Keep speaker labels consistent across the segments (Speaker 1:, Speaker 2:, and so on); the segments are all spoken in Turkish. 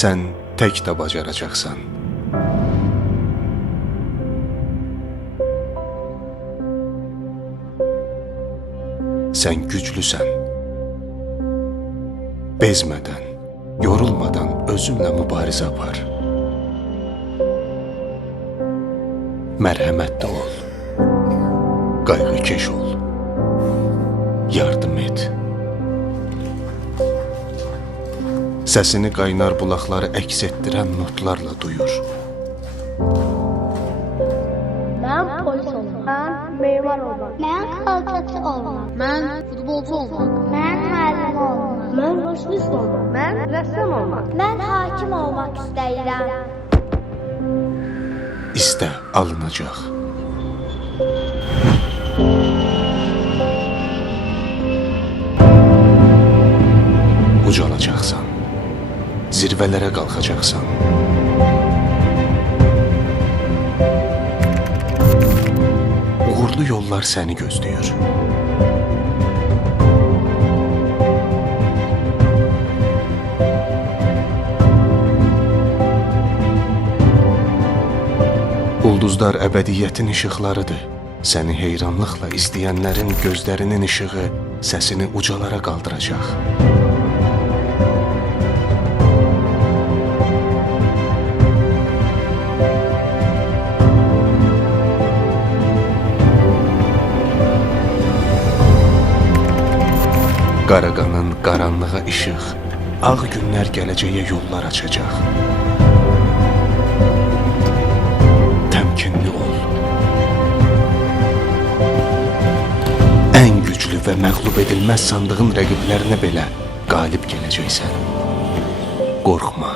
Speaker 1: Sən tək də bacaracaqsan. Sən güclüsən. Bezmədən, yorulmadan özünlə mübarizə apar. mərhəmətli ol. Qayğıkeş ol. Yardım et. Səsini qaynar bulaqları əks etdirən notlarla duyur.
Speaker 2: Mən polis
Speaker 3: olmam, memar olmam.
Speaker 4: Mən xalçaçı olmam.
Speaker 5: Mən futbolcu olmam.
Speaker 6: Mən müəllim olmam.
Speaker 7: Mən başlıq olmam.
Speaker 8: Mən rəssam olmam.
Speaker 9: Mən hakim olmaq istəyirəm.
Speaker 1: İstə alınacaq. Ucalacaqsan. Zirvələrə qalxacaqsan. Uğurlu yollar səni gözləyir. Ulduzlar əbədiyyətin işıqlarıdır. Səni heyranlıqla izləyənlərin gözlərinin işığı səsini ucalara qaldıracaq. Qaraqanın qaranlığa işıq, ağ günlər gələcəyə yollar açacaq. Və məğlub edilməz sandığın rəqiblərinə belə qalib gələcəksən. Qorxma.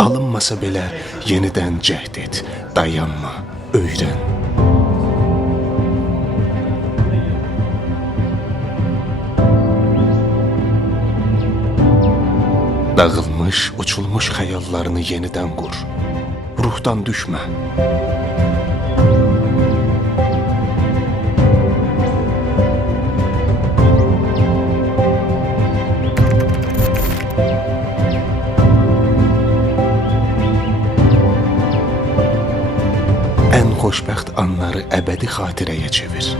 Speaker 1: Alınmasa belə yenidən cəhd et, dayanma, öyrən. Dağılmış, uçulmuş xəyallarını yenidən qur. Ruhdan düşmə. Ən xoşbəxt anları əbədi xatirəyə çevir.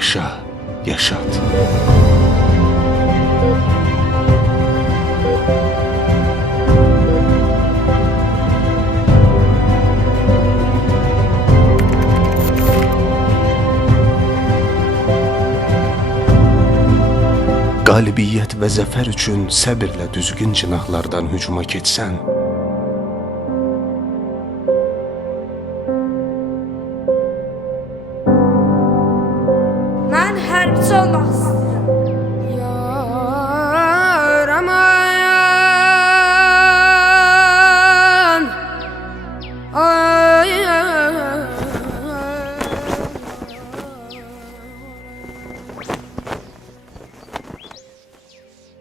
Speaker 1: Yaşa, yaşat. Qalibiyyət və zəfər üçün səbirlə düzgün cinahlardan hücuma keçsən,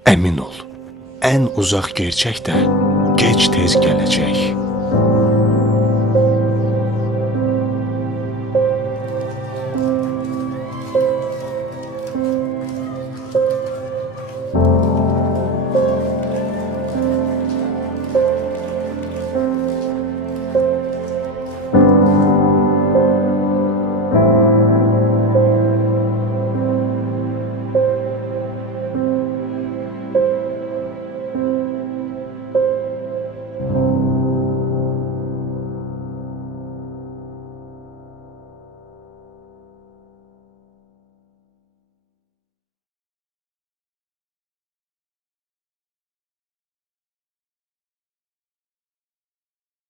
Speaker 1: əmin ol, ən uzaq gerçək də gec tez gələcək.